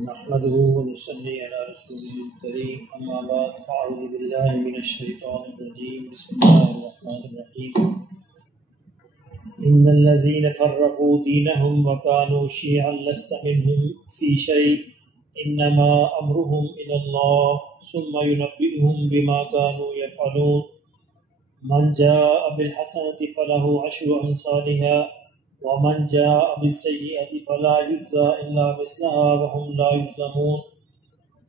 نحمده ونصلي على رسوله الكريم أما بعد فأعوذ بالله من الشيطان الرجيم بسم الله الرحمن الرحيم إن الذين فرقوا دينهم وكانوا شيعا لست منهم في شيء إنما أمرهم إلى الله ثم ينبئهم بما كانوا يفعلون من جاء بالحسنة فله عشر أمثالها ومن جاء بالسيئة فلا يجزى إلا مثلها وهم لا يظلمون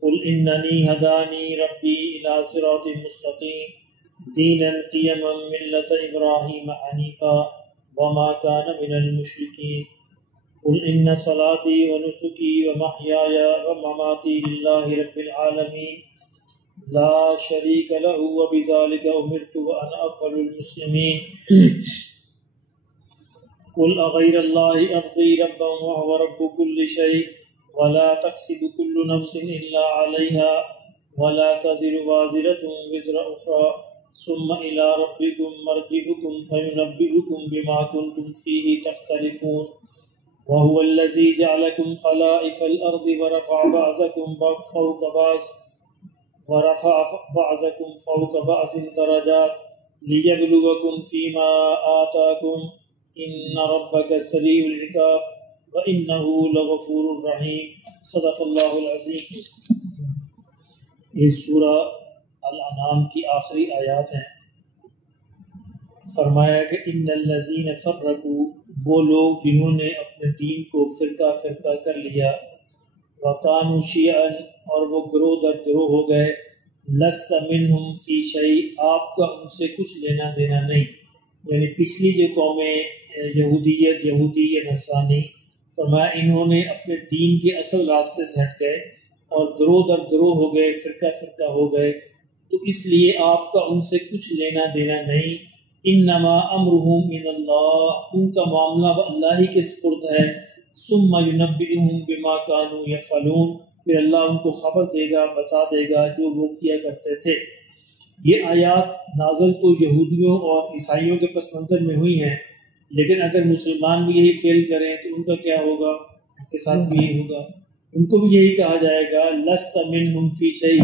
قل إنني هداني ربي إلى صراط مستقيم دينا قيما ملة إبراهيم حنيفا وما كان من المشركين قل إن صلاتي ونسكي ومحياي ومماتي لله رب العالمين لا شريك له وبذلك أمرت وأنا أول المسلمين قل أغير الله أبغي ربا وهو رب كل شيء ولا تكسب كل نفس إلا عليها ولا تزر وازرة وزر أخرى ثم إلى ربكم مرجعكم فينبئكم بما كنتم فيه تختلفون وهو الذي جعلكم خلائف الأرض ورفع بعضكم فوق بعض درجات ليبلوكم فيما آتاكم إن ربك سريع العقاب وإنه لغفور رحيم صدق اللہ العظیم۔ یہ سورہ الانعام کی آخری آیات ہیں۔ فرمایا کہ ان الذین فرقوا، وہ لوگ جنہوں نے اپنے دین کو فرقہ فرقہ کر لیا، وکانوا شیعا، اور وہ گروہ در گروہ ہو گئے، لست منہم فی شیء، آپ کا ان سے کچھ لینا دینا نہیں۔ یعنی پچھلی جو قومیں یہودیت، یہودی یا نصرانی، فرمایا انہوں نے اپنے دین کے اصل راستے سے ہٹ گئے اور گروہ در گروہ ہو گئے، فرقہ فرقہ ہو گئے، تو اس لیے آپ کا ان سے کچھ لینا دینا نہیں۔ انما امرهم من اللہ، ان کا معاملہ اللہ ہی کے سپرد ہے۔ ثم ينبئهم بما كانوا يفعلون، پھر اللہ ان کو خبر دے گا، بتا دے گا جو وہ کیا کرتے تھے۔ یہ آیات نازل تو یہودیوں اور عیسائیوں کے پس منظر میں ہوئی ہیں، لیکن اگر مسلمان بھی یہی فعل کریں تو ان کا کیا ہوگا؟ ان کے ساتھ بھی یہی ہوگا، ان کو بھی یہی کہا جائے گا لست منہم فی شیء،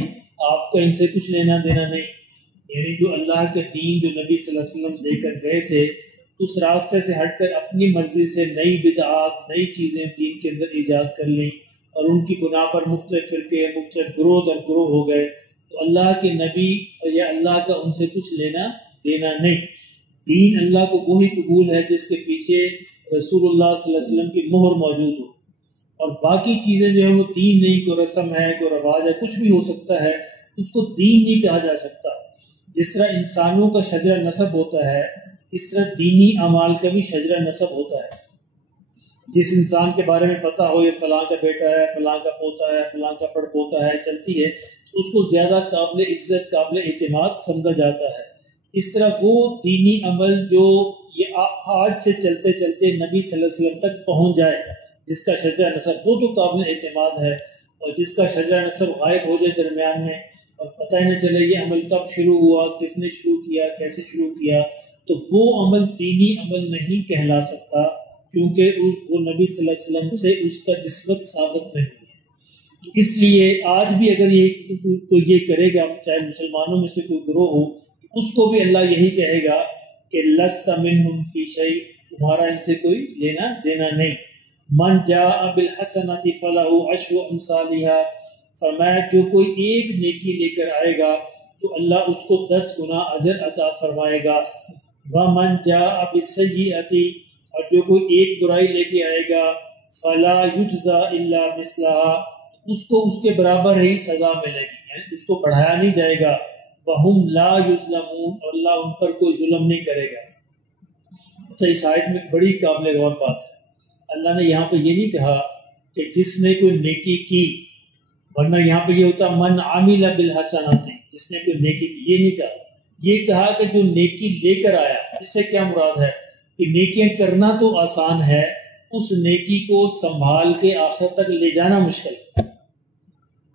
آپ کا ان سے کچھ لینا دینا نہیں۔ یعنی جو اللہ کے دین جو نبی صلی اللہ علیہ وسلم دے کر گئے تھے، اس راستے سے ہٹ کر اپنی مرضی سے نئی بدعات، نئی چیزیں دین کے اندر ایجاد کر لیں اور ان کی بنا پر مختلف فرقے، مختلف گروہ در گروہ ہو گئے، تو اللہ کے نبی یا اللہ کا ان سے کچھ لینا دینا نہیں۔ دین اللہ کو وہی قبول ہے جس کے پیچھے رسول اللہ صلی اللہ علیہ وسلم کی مہر موجود ہو، اور باقی چیزیں جو ہے وہ دین نہیں، کوئی رسم ہے، کوئی رواج ہے، کچھ بھی ہو سکتا ہے، اس کو دین نہیں کہا جا سکتا۔ جس طرح انسانوں کا شجرہ نسب ہوتا ہے، اس طرح دینی اعمال کا بھی شجرہ نسب ہوتا ہے۔ جس انسان کے بارے میں پتہ ہو یہ فلاں کا بیٹا ہے، فلاں کا پوتا ہے، فلاں کا پڑ پوتا ہے، چلتی ہے، اس کو زیادہ قابل عزت، قابل اعتماد سمجھا جاتا ہے۔ اس طرح وہ دینی عمل جو یہ آج سے چلتے چلتے نبی صلی اللہ علیہ وسلم تک پہنچ جائے، جس کا شجرہ نسب، وہ تو قابل اعتماد ہے، اور جس کا شجرہ نسب غائب ہو جائے درمیان میں اور پتہ ہی نہ چلے یہ عمل کب شروع ہوا، کس نے شروع کیا، کیسے شروع کیا، تو وہ عمل دینی عمل نہیں کہلا سکتا، کیونکہ وہ نبی صلی اللہ علیہ وسلم سے اس کا نسبت ثابت نہیں ہے۔ اس لیے آج بھی اگر کوئی یہ کرے گا، چاہے مسلمانوں میں سے کوئی گروہ ہو، اس کو بھی اللہ یہی کہے گا کہ لست منہم فی شیء، تمہارا ان سے کوئی لینا دینا نہیں۔ من جاء بالحسنۃ فلہ عشر امثالها، فرمایا جو کوئی ایک نیکی لے کر آئے گا تو اللہ اس کو 10 گنا اجر عطا فرمائے گا۔ ومن جاء بالسیئۃ، اور جو کوئی ایک برائی لے کے آئے گا فلا یجزا الا مثلها، اس کو اس کے برابر ہی سزا ملے گی، یعنی اس کو بڑھایا نہیں جائے گا۔ وَهُمْ لَا يُظْلَمُونَ، اور اللہ ان پر کوئی ظلم نہیں کرے گا۔ اچھا، اس آیت میں بڑی قابل غور بات ہے، اللہ نے یہاں پہ یہ نہیں کہا کہ جس نے کوئی نیکی کی، ورنہ یہاں پہ یہ ہوتا من عمل بالحسنات، جس نے کوئی نیکی کی، یہ نہیں کہا۔ یہ کہا کہ جو نیکی لے کر آیا۔ اس سے کیا مراد ہے کہ نیکیاں کرنا تو آسان ہے، اس نیکی کو سنبھال کے آخر تک لے جانا مشکل ہے۔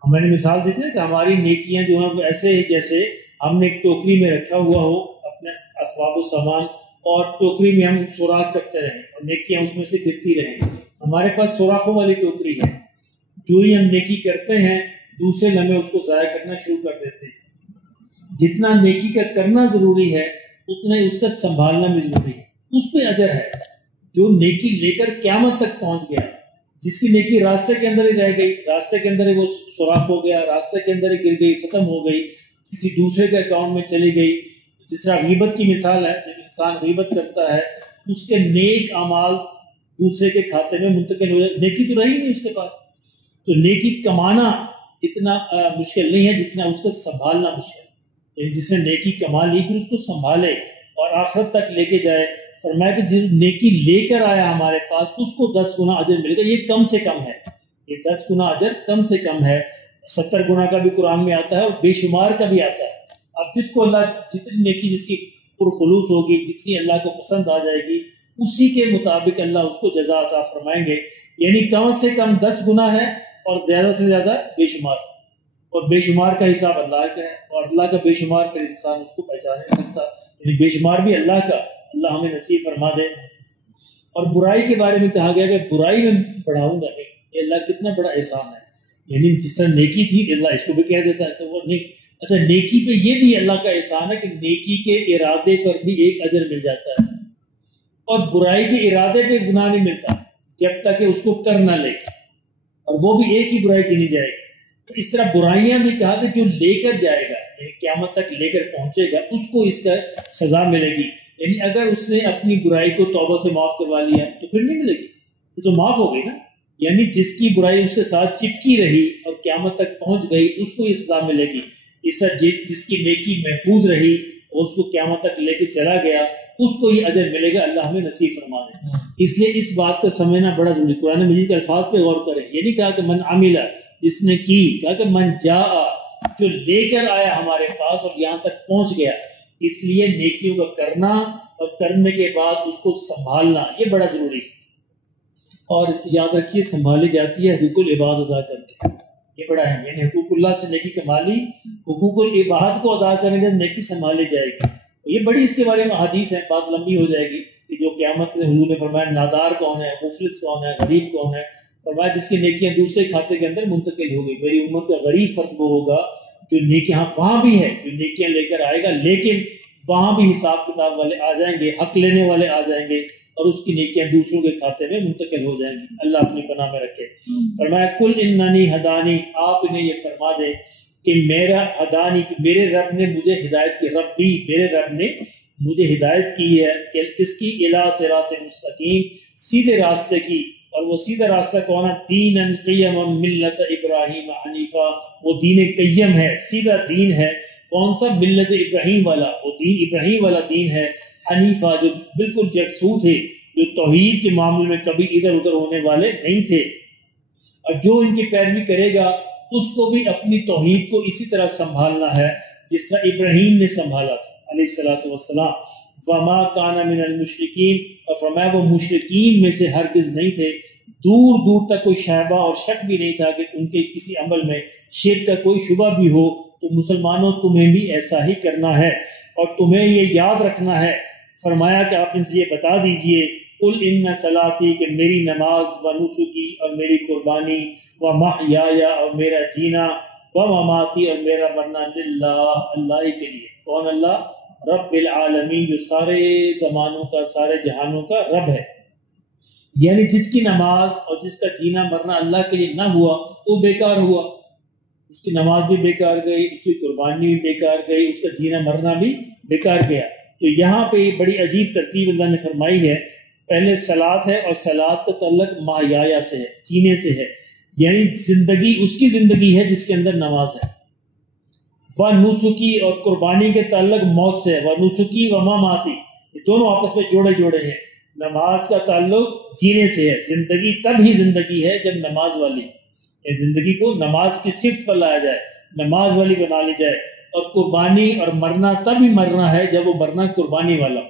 میں نے مثال دی تھی کہ ہماری نیکیاں جو ہیں وہ ایسے ہی جیسے ہم نے ایک ٹوکری میں رکھا ہوا ہو اپنے اسباب و سامان، اور ٹوکری میں ہم سوراخ کرتے رہیں اور نیکیاں اس میں سے گرتی رہیں۔ ہمارے پاس سوراخوں والی ٹوکری ہے، جو ہی ہم نیکی کرتے ہیں دوسرے لمحے اس کو ضائع کرنا شروع کر دیتے ہیں۔ جتنا نیکی کا کرنا ضروری ہے اتنا ہی اس کا سنبھالنا بھی ضروری ہے، اس پہ اجر ہے۔ جو نیکی لے کر قیامت تک پہنچ گیا، جس کی نیکی راستے کے اندر ہی رہ گئی، راستے کے اندر ہی وہ سوراخ ہو گیا، راستے کے اندر ہی گر گئی، ختم ہو گئی، کسی دوسرے کے اکاؤنٹ میں چلی گئی۔ جس طرح غیبت کی مثال ہے، جب انسان غیبت کرتا ہے اس کے نیک اعمال دوسرے کے کھاتے میں منتقل ہو جائے، نیکی تو رہی نہیں اس کے پاس۔ تو نیکی کمانا اتنا مشکل نہیں ہے جتنا اس کا سنبھالنا مشکل ہے۔ یعنی جس نے نیکی کما لی پھر اس کو سنبھالے اور آخرت تک لے کے جائے۔ فرمایا کہ جس نیکی لے کر آیا ہمارے پاس اس کو 10 گنا اجر ملے گا۔ یہ کم سے کم ہے، یہ 10 گنا اجر کم سے کم ہے۔ 70 گنا کا بھی قرآن میں آتا ہے اور بے شمار کا بھی آتا ہے۔ اب جس کو اللہ جتنی نیکی جس کی پرخلوص ہوگی، جتنی اللہ کو پسند آ جائے گی، اسی کے مطابق اللہ اس کو جزا عطا فرمائیں گے۔ یعنی کم سے کم 10 گنا ہے اور زیادہ سے زیادہ بے شمار، اور بے شمار کا حساب اللہ کا ہے، اور اللہ کا بے شمار پھر انسان اس کو پہچان نہیں سکتا۔ یعنی بے شمار بھی اللہ کا، اللہ ہمیں نصیب فرما دے۔ اور برائی کے بارے میں کہا گیا کہ برائی میں بڑھاؤں گا نہیں، یہ اللہ کتنا بڑا احسان ہے۔ یعنی جس طرح نیکی تھی اللہ اس کو بھی کہہ دیتا ہے کہ وہ نہیں۔ اچھا، نیکی پہ یہ بھی اللہ کا احسان ہے کہ نیکی کے ارادے پر بھی ایک اجر مل جاتا ہے، اور برائی کے ارادے پہ گناہ نہیں ملتا جب تک کہ اس کو کر نہ لے، اور وہ بھی ایک ہی برائی گنی جائے گی۔ تو اس طرح برائیاں بھی کہا کہ جو لے کر جائے گا، یعنی قیامت تک لے کر پہنچے گا، اس کو اس کا سزا ملے گی۔ یعنی اگر اس نے اپنی برائی کو توبہ سے معاف کروا لیا تو پھر نہیں ملے گی، تو معاف ہو گئی نا۔ یعنی جس کی برائی اس کے ساتھ چپکی رہی اور قیامت تک پہنچ گئی اس کو یہ سزا ملے گی۔ اس طرح جس کی نیکی محفوظ رہی اور اس کو قیامت تک لے کے چلا گیا اس کو یہ اجر ملے گا۔ اللہ ہمیں نصیب فرما دے۔ اس لیے اس بات کا سمجھنا بڑا ضروری۔ قرآن مجید کے الفاظ پہ غور کریں، یہ نہیں کہا کہ من عمل، جس نے کی، کہا کہ من جاء، جو لے کر آیا ہمارے پاس اور یہاں تک پہنچ گیا۔ اس لیے نیکیوں کا کرنا اور کرنے کے بعد اس کو سنبھالنا یہ بڑا ضروری ہے۔ اور یاد رکھیے سنبھالی جاتی ہے حقوق العباد ادا کر کے، یہ بڑا ہے۔ یعنی حقوق اللہ سے نیکی کما لی، حقوق العباد کو ادا کرنے کے نیکی سنبھالی جائے گی۔ یہ بڑی اس کے بارے میں حدیث ہے، بات لمبی ہو جائے گی کہ جو قیامت کے حضور نے فرمایا نادار کون ہے، مفلس کون ہے، غریب کون ہے۔ فرمایا جس کی نیکیاں دوسرے کھاتے کے اندر منتقل ہو گئی۔ میری امت کا غریب فرد وہ ہوگا جو نیکیاں وہاں بھی ہے، جو نیکیاں لے کر آئے گا لیکن وہاں بھی حساب کتاب والے آ جائیں گے، حق لینے والے آ جائیں گے، اور اس کی نیکیاں دوسروں کے کھاتے میں منتقل ہو جائیں گی۔ اللہ اپنی پناہ میں رکھے۔ فرمایا کل اننی ہدانی، آپ انہیں یہ فرما دے کہ میرا ہدانی، میرے رب نے مجھے ہدایت کی، ربی میرے رب نے مجھے ہدایت کی ہے کہ کس کی، الی صراط مستقیم، سیدھے راستے کی۔ اور وہ سیدھا راستہ کون ہے؟ دینا قیما ملت ابراہیم حنیفہ، وہ دین قیم ہے، سیدھا دین ہے۔ کون سا؟ ملت ابراہیم والا، وہ دین ابراہیم والا دین ہے، حنیفہ جو بالکل یکسو تھے، جو توحید کے معاملے میں کبھی ادھر ادھر ہونے والے نہیں تھے۔ اور جو ان کی پیروی کرے گا اس کو بھی اپنی توحید کو اسی طرح سنبھالنا ہے جس طرح ابراہیم نے سنبھالا تھا علیہ الصلوۃ والسلام۔ وما کان من المشرکین، اور فرمایا وہ مشرکین میں سے ہرگز نہیں تھے، دور دور تک کوئی شائبہ اور شک بھی نہیں تھا کہ ان کے کسی عمل میں شرک کا کوئی شبہ بھی ہو۔ تو مسلمانوں تمہیں بھی ایسا ہی کرنا ہے اور تمہیں یہ یاد رکھنا ہے۔ فرمایا کہ آپ ان سے یہ بتا دیجئے قل ان صلاتی، کہ میری نماز، و نسکی اور میری قربانی، و محیایا اور میرا جینا، و مماتی اور میرا مرنا، للہ اللہ کے لیے۔ کون اللہ؟ رب العالمین، جو سارے زمانوں کا، سارے جہانوں کا رب ہے۔ یعنی جس کی نماز اور جس کا جینا مرنا اللہ کے لیے نہ ہوا تو بیکار ہوا، اس کی نماز بھی بیکار گئی، اس کی قربانی بھی بیکار گئی، اس کا جینا مرنا بھی بیکار گیا۔ تو یہاں پہ بڑی عجیب ترتیب اللہ نے فرمائی ہے۔ پہلے صلاۃ ہے اور صلاۃ کا تعلق محیایا سے ہے، جینے سے ہے، یعنی زندگی اس کی زندگی ہے جس کے اندر نماز ہے۔ و نسکی، اور قربانی کے تعلق موت سے ہے، و نسکی و مماتی، یہ دونوں آپس میں جوڑے جوڑے ہیں۔ نماز کا تعلق جینے سے ہے، زندگی تب ہی زندگی ہے جب نماز والی، زندگی کو نماز کی صفت پر لایا جائے، نماز والی بنا لی جائے۔ اور قربانی اور مرنا تب ہی مرنا ہے جب وہ مرنا قربانی والا،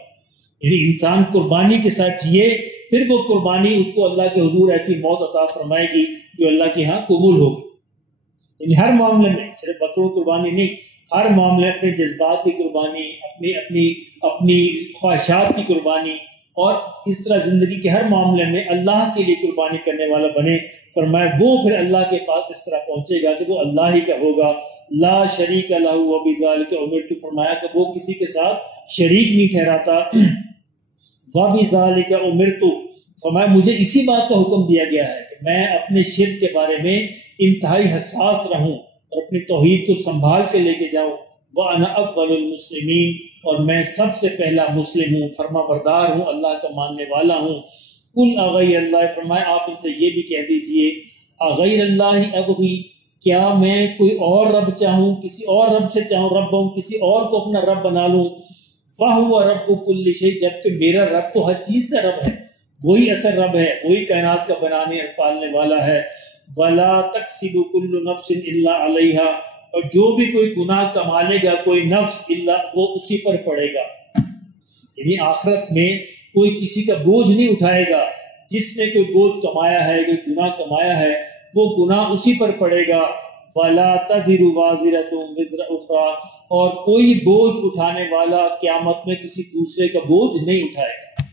یعنی انسان قربانی کے ساتھ جیے، پھر وہ قربانی اس کو اللہ کے حضور ایسی موت عطا فرمائے گی جو اللہ کے ہاں قبول ہوگی۔ یعنی ہر معاملے میں، صرف بکروں قربانی نہیں، ہر معاملے اپنے جذبات کی قربانی، اپنی خواہشات کی قربانی، اور اس طرح زندگی کے ہر معاملے میں اللہ کے لیے قربانی کرنے والا بنے. فرمایا وہ پھر اللہ کے پاس اس طرح پہنچے گا کہ وہ اللہ ہی کا ہوگا. لا شریک لہ وبذالک امرت، فرمایا کہ وہ کسی کے ساتھ شریک نہیں ٹھہراتا. وبذالک امرت، فرمایا مجھے اسی بات کا حکم دیا گیا ہے کہ میں اپنے شرک کے بارے میں انتہائی حساس رہوں اور اپنی توحید کو سنبھال کے لے کے جاؤں. وَأَنَا أَوَّلُ الْمُسْلِمِينَ، اور میں سب سے پہلا مسلم ہوں، فرما بردار ہوں، اللہ کا ماننے والا ہوں. قُلْ أَغَيْرَ اللَّهِ، فرمایا آپ ان سے یہ بھی کہہ دیجئے أَغَيْرَ اللَّهِ أَبْغِي، کیا میں کوئی اور رب چاہوں، کسی اور رب سے چاہوں رب ہوں، کسی اور کو اپنا رب بنا لوں. فَهُوَ رَبُّ كُلِّ شَيْءٍ، جبکہ میرا رب تو ہر چیز کا رب ہے، وہی اصل رب ہے، وہی کائنات کا بنانے اور پالنے والا ہے. وَلَا تَكْسِبُ كُلُّ نَفْسٍ إِلَّا عَلَيْهَا، اور جو بھی کوئی گناہ کما لے گا کوئی نفس الا وہ اسی پر پڑے گا. یعنی آخرت میں کوئی کسی کا بوجھ نہیں اٹھائے گا. جس نے کوئی بوجھ کمایا ہے، کوئی گناہ کمایا ہے، وہ گناہ اسی پر پڑے گا. وَلَا تَزِرُ وَازِرَةٌ وِزْرَ أُخْرَىٰ، اور کوئی بوجھ اٹھانے والا قیامت میں کسی دوسرے کا بوجھ نہیں اٹھائے گا.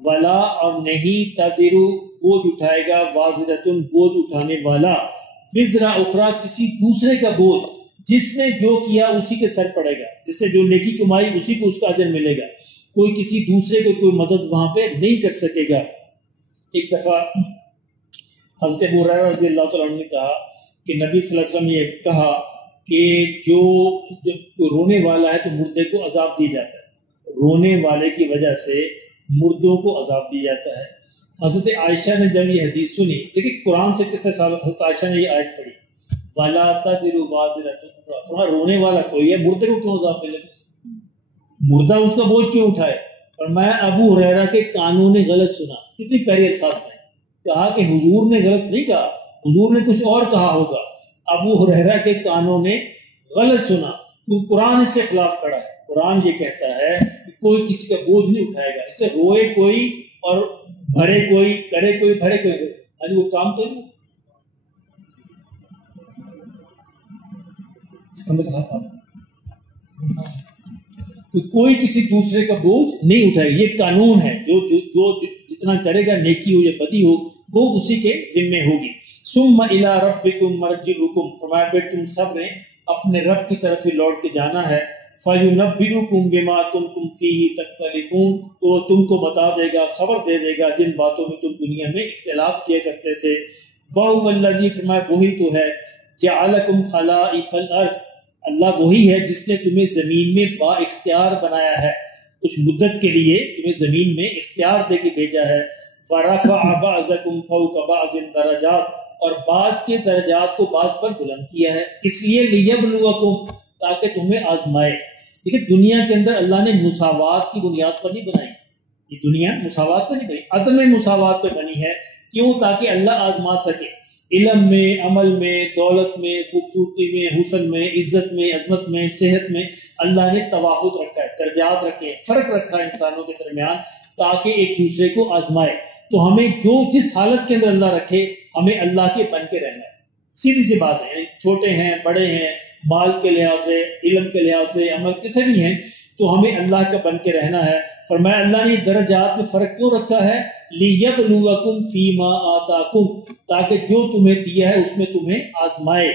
وَلَا، اور نہیں، تَزِرُ بوجھ اٹھائے گا، وَازِرَةٌ بوجھ اٹھانے والا، وزرا اخرى کسی دوسرے کا بوجھ. جس نے جو کیا اسی کے سر پڑے گا، جس نے جو نیکی کمائی اسی کو اس کا اجر ملے گا. کوئی کسی دوسرے کو کوئی مدد وہاں پہ نہیں کر سکے گا. ایک دفعہ حضرت ابو ہریرہ رضی اللہ تعالیٰ عنہ نے کہا کہ نبی صلی اللہ علیہ وسلم نے یہ کہا کہ جو رونے والا ہے تو مردے کو عذاب دی جاتا ہے. رونے والے کی وجہ سے مردوں کو عذاب دی جاتا ہے. حضرت عائشہ نے جب یہ حدیث سنی، دیکھیں قرآن سے کس سال حضرت عائشہ نے یہ آیت پڑھی، وَلَا تَزِرُ وَازِرَةٌ أُخْرَىٰ، فرمایا رونے والا کوئی ہے، مردے کو کیوں عذاب ملے گا؟ مردہ اس کا بوجھ کیوں اٹھائے؟ فرمایا ابو ہریرہ کے کانوں نے غلط سنا. کتنی پیاری الفاظ میں کہا کہ حضور نے غلط نہیں کہا، حضور نے کچھ اور کہا ہوگا. ابو ہریرہ کے کانوں نے غلط سنا، تو قرآن اس سے خلاف کھڑا ہے. قرآن یہ کہتا ہے کہ کوئی کسی کا بوجھ نہیں اٹھائے گا. اسے روئے کوئی اور بھرے کوئی، کرے کوئی بھرے کوئی، یعنی وہ کام تو نہیں. سکندر صاحب کوئی کسی دوسرے کا بوجھ نہیں اٹھائے. یہ قانون ہے، جو جتنا کرے گا نیکی ہو یا بدی ہو وہ اسی کے ذمے ہوگی. ثم الى ربکم مرجعکم، فرمایا پھر تم سب نے اپنے رب کی طرف ہی لوٹ کے جانا ہے. فَيُنَبِّئُكُم بِمَا كُنتُمْ فِيهِ تَخْتَلِفُونَ، تو تم کو بتا دے گا، خبر دے دے گا جن باتوں میں تم دنیا میں اختلاف کیا کرتے تھے. وَهُوَ الَّذِي، فرمایا وہی تو ہے، جَعَلَكُمْ خَلَائِفَ الْأَرْضِ، اللہ وہی ہے جس نے تمہیں زمین میں با اختیار بنایا ہے، کچھ مدت کے لیے تمہیں زمین میں اختیار دے کے بھیجا ہے. وَرَفَعَ بَعْضَكُمْ فَوْقَ بَعْضٍ دَرَجَاتٍ، اور بعض کے درجات کو بعض پر بلند کیا ہے، اس لیے لِيَبْلُوَكُمْ، تاکہ تمہیں آزمائے. دیکھیں دنیا کے اندر اللہ نے مساوات کی بنیاد پر نہیں بنائی، یہ دنیا مساوات پر نہیں بنی، عدم مساوات پہ بنی ہے. کیوں؟ تاکہ اللہ آزما سکے. علم میں، عمل میں، دولت میں، خوبصورتی میں، حسن میں، عزت میں، عظمت میں، صحت میں اللہ نے توافت رکھا ہے، درجات رکھے ہیں، فرق رکھا ہے انسانوں کے درمیان، تاکہ ایک دوسرے کو آزمائے. تو ہمیں جو جس حالت کے اندر اللہ رکھے ہمیں اللہ کے بن کے رہنا ہے. سیدھی سی بات ہے. چھوٹے ہیں، بڑے ہیں، مال کے لحاظ سے، علم کے لحاظ سے، عمل کے سے بھی ہیں، تو ہمیں اللہ کا بن کے رہنا ہے. فرمایا اللہ نے درجات میں فرق کیوں رکھا ہے؟ لِيَبْلُوَكُمْ فِي مَا آتَاكُمْ، تاکہ جو تمہیں دیا ہے اس میں تمہیں آزمائے.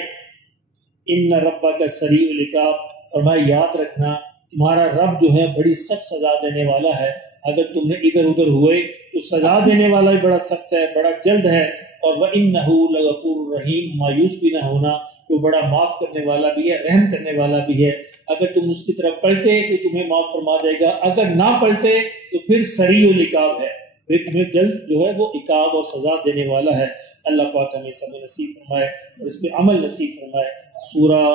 إِنَّ رَبَّكَ سَرِيعُ الْعِقَابِ، فرمایا یاد رکھنا تمہارا رب جو ہے بڑی سخت سزا دینے والا ہے. اگر تم نے ادھر ادھر ہوئے تو سزا دینے والا بھی بڑا سخت ہے، بڑا جلد ہے. اور وَإِنَّهُ لَغَفُورٌ رَحِيمٌ، مایوس بھی نہ ہونا، وہ بڑا معاف کرنے والا بھی ہے، رحم کرنے والا بھی ہے. اگر تم اس کی طرف پلٹے تو تمہیں معاف فرما دے گا، اگر نہ پلٹے تو پھر سریع العقاب ہے، پھر تمہیں جلد جو ہے وہ عقاب اور سزا دینے والا ہے. اللہ پاک ہمیں سب نصیب فرمائے اور اس پہ عمل نصیب فرمائے. سورہ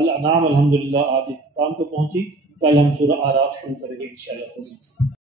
الانعام الحمدللہ آج اختتام کو پہنچی. کل ہم سورہ اعراف شروع کریں گے انشاءاللہ.